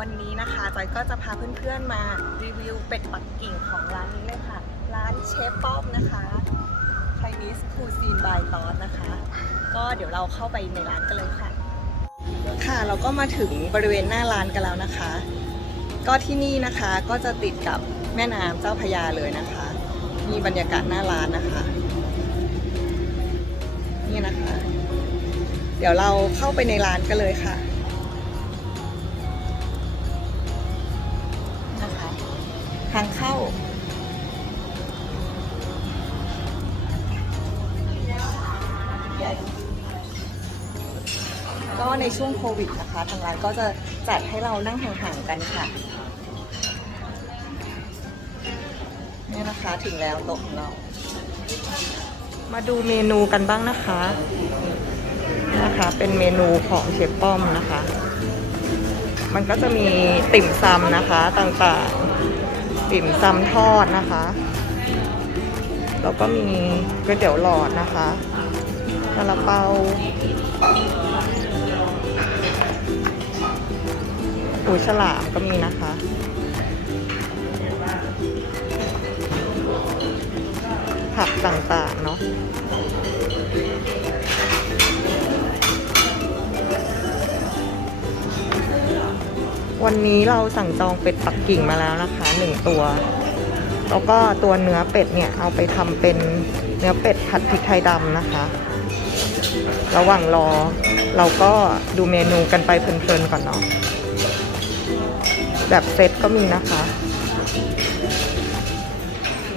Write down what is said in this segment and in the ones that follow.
วันนี้นะคะจอยก็จะพาเพื่อนๆมารีวิวเป็ดปักกิ่งของร้านนี้เลยค่ะ ร้านเชฟป้อมนะคะ Chinese Cuisine by t o s นะคะ ก็เดี๋ยวเราเข้าไปในร้านกันเลยค่ะ ค่ะเราก็มาถึงบริเวณหน้าร้านกันแล้วนะคะ ก็ที่นี่นะคะก็จะติดกับแม่น้ำเจ้าพยาเลยนะคะ มีบรรยากาศหน้าร้านนะคะ นี่นะคะ เดี๋ยวเราเข้าไปในร้านกันเลยค่ะ ก็ในช่วงโควิดนะคะทางร้านก็จะจัดให้เรานั่งห่างๆกันค่ะนี่นะคะถึงแล้วโต๊ะของเรา มาดูเมนูกันบ้างนะคะนี่นะคะ เป็นเมนูของเชฟป้อมนะคะ มันก็จะมีติ่มซำนะคะต่างๆ ติ่มซำทอดนะคะ แล้วก็มีก๋วยเตี๋ยวหลอดนะคะ ซาลาเปาหูฉลามก็มีนะคะ ผักต่างๆเนาะวันนี้เราสั่งจองเป็ดปักกิ่งมาแล้วนะคะหนึ่งตัว แล้วก็ตัวเนื้อเป็ดเนี่ยเอาไปทำเป็นเนื้อเป็ดผัดพริกไทยดำนะคะ ระหว่างรอ เราก็ดูเมนูกันไปเพลินๆก่อนเนาะแบบเซตก็มีนะคะ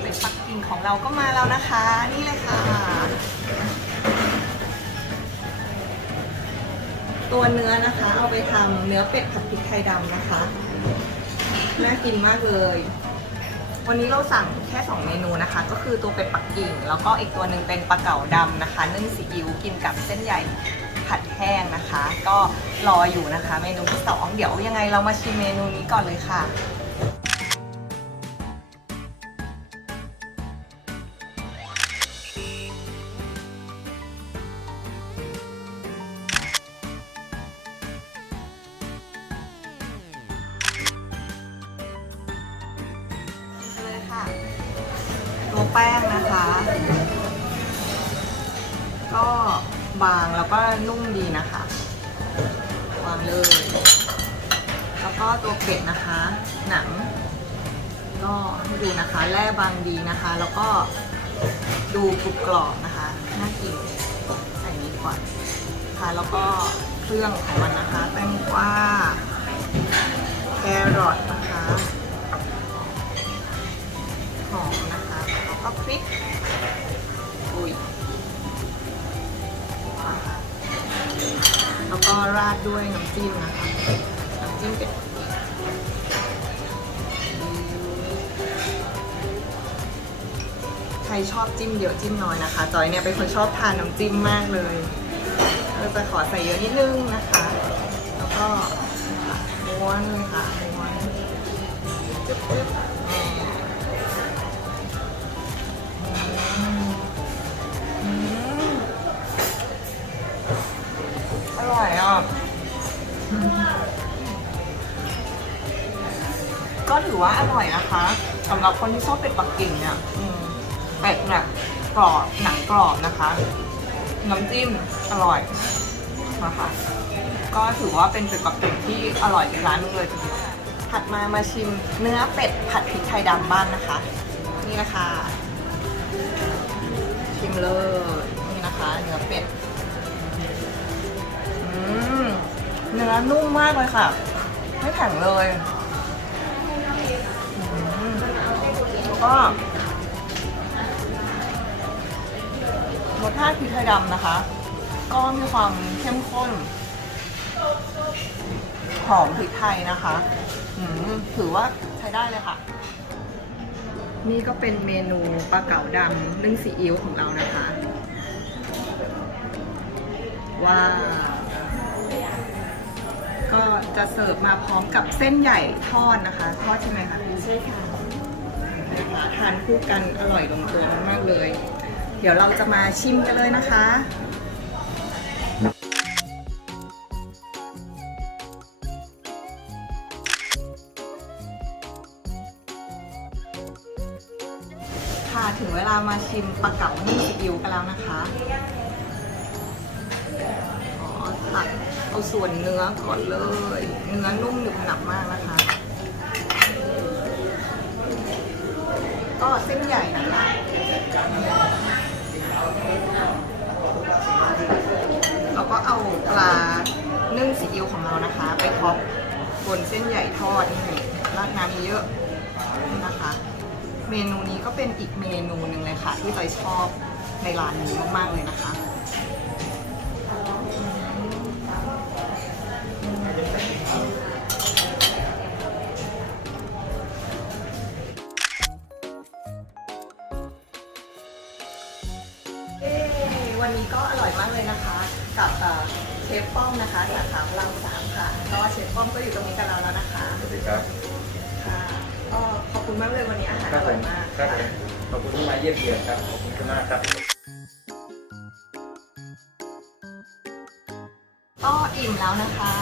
เป็ดปักกิ่งของเราก็มาแล้วนะคะ นี่เลยค่ะ ตัวเนื้อนะคะ เอาไปทำเนื้อเป็ดผัดพริกไทยดำนะคะ น่ากินมากเลย วันนี้เราสั่งแค่ 2 เมนูนะคะ ก็คือตัวเป็ดปักกิ่ง แล้วก็อีกตัวหนึ่งเป็นปลาเก๋าดำนะคะนึ่งซีอิ๊วกินกับเส้นใหญ่ผัดแห้งนะคะ ก็รออยู่นะคะ เมนูที่สองเดี๋ยวยังไงเรามาชิมเมนูนี้ก่อนเลยค่ะ นะคะ ก็บางแล้วก็นุ่มดีนะคะ วางเลย แล้วก็ตัวเป็ดนะคะ หนัง ก็ให้ดูนะคะแร่บางดีนะคะ แล้วก็ดูกรุบกรอบนะคะน่ากินใส่นี้ก่อนค่ะแล้วก็เครื่องของมันนะคะแตงกวาแครอทนะคะหอม นะคะแล้วก็พริกอุ้ยแล้วก็ราดด้วยน้ำจิ้มนะคะน้ำจิ้มเป็ดใครชอบจิ้มเยอะจิ้มน้อยนะคะ จอยเนี่ยเป็นคนชอบทานน้ำจิ้มมากเลยเราจะขอใส่เยอะนิดนึงนะคะ แล้วก็ม้วนเลยค่ะม้วนจึ๊บจึ๊บ ก็ถือว่าอร่อยนะคะสำหรับคนที่ชอบเป็ดปักกิ่งเนี่ยอืมเป็ดเนี่ยกรอบหนังกรอบนะคะ น้ำจิ้มอร่อยนะคะ ก็ถือว่าเป็นเป็ดปักกิ่งที่อร่อยในร้านนึงเลยทีเดียวถัดมามาชิมเนื้อเป็ดผัดพริกไทยดำบ้านนะคะ นี่นะคะ ชิมเลยนี่นะคะ เนื้อเป็ด นุ่มมากเลยค่ะ ไม่แข็งเลยแล้วก็รสชาติพริกไทยดำนะคะ ก็มีความเข้มข้นหอมพริกไทยนะคะถือว่าใช้ได้เลยค่ะ นี่ก็เป็นเมนูปลาเก๋าดำนึ่งซีอิ๊วของเรานะคะ ว้าว ก็จะเสิร์ฟมาพร้อมกับเส้นใหญ่ทอดนะคะ ทอดใช่ไหมคะใช่ค่ะทานคู่กันอร่อยลงตัวมากๆเลย เดี๋ยวเราจะมาชิมกันเลยนะคะค่ะถึงเวลามาชิมปลาเก๋านี่อิวกันแล้วนะคะอ๋อตัด เอาส่วนเนื้อก่อนเลย เนื้อนุ่มหนึบหนับมากนะคะ ก็เส้นใหญ่นะคะเราก็เอาปลานึ่งซีอิ๊วของเรานะคะ ไปท็อปบนเส้นใหญ่ทอดนี่ราดน้ำเยอะนะคะ เมนูนี้ก็เป็นอีกเมนูหนึ่งเลยค่ะ ที่จอยชอบในร้านนี้มากๆเลยนะคะากเลยนะคะ กับเอ่อเชฟป้อมนะคะสาขาพลังสามค่ะก็เชฟป้อมก็อยู่ตรงนี้กับเราแล้วนะคะสวัสดีครับค่ะก็ขอบคุณมากเลยวันนี้อาหารครัอบผร่อยมมากครับผมขอบคุณที่มาเยี่ยมเยียนครับขอบคุณมากครับก็อิ่มแล้วนะคะ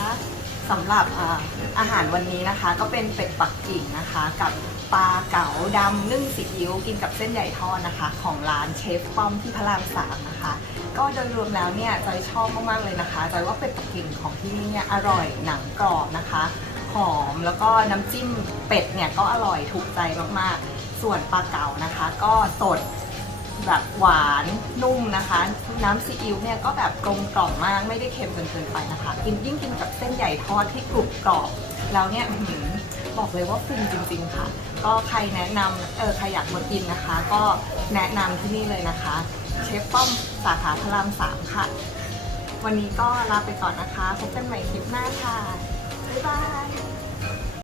สำหรับอาอาหารวันนี้นะคะ ก็เป็นเป็ดปักกิ่งนะคะ กับปลาเก๋าดำนึ่งซีอิ๊วกินกับเส้นใหญ่ทอดนะคะ ของร้านเชฟป้อมที่พระรามสามนะคะ ก็โดยรวมแล้วเนี่ยจอยชอบมากๆเลยนะคะจอยว่าเป็ดปักกิ่งของที่นี่เนี่ยอร่อยหนังกรอบนะคะหอมแล้วก็น้ำจิ้มเป็ดเนี่ยก็อร่อยถูกใจมากๆ ส่วนปลาเก๋านะคะ ก็สด แบบหวานนุ่มนะคะ น้ำซีอิ๊วเนี่ยก็แบบกลมกล่อมมากไม่ได้เค็มจนเกินไปนะคะ กินยิ่งกินกับเส้นใหญ่ทอดที่กรุบกรอบ แล้วเนี่ยบอกเลยว่าฟินจริง ๆ ค่ะ ก็ใครแนะนำเออใครอยากมากินนะคะ ก็แนะนำที่นี่เลยนะคะ เชฟป้อมสาขาพระรามสามค่ะ วันนี้ก็ลาไปก่อนนะคะ พบกันใหม่คลิปหน้าค่ะ บ๊ายบาย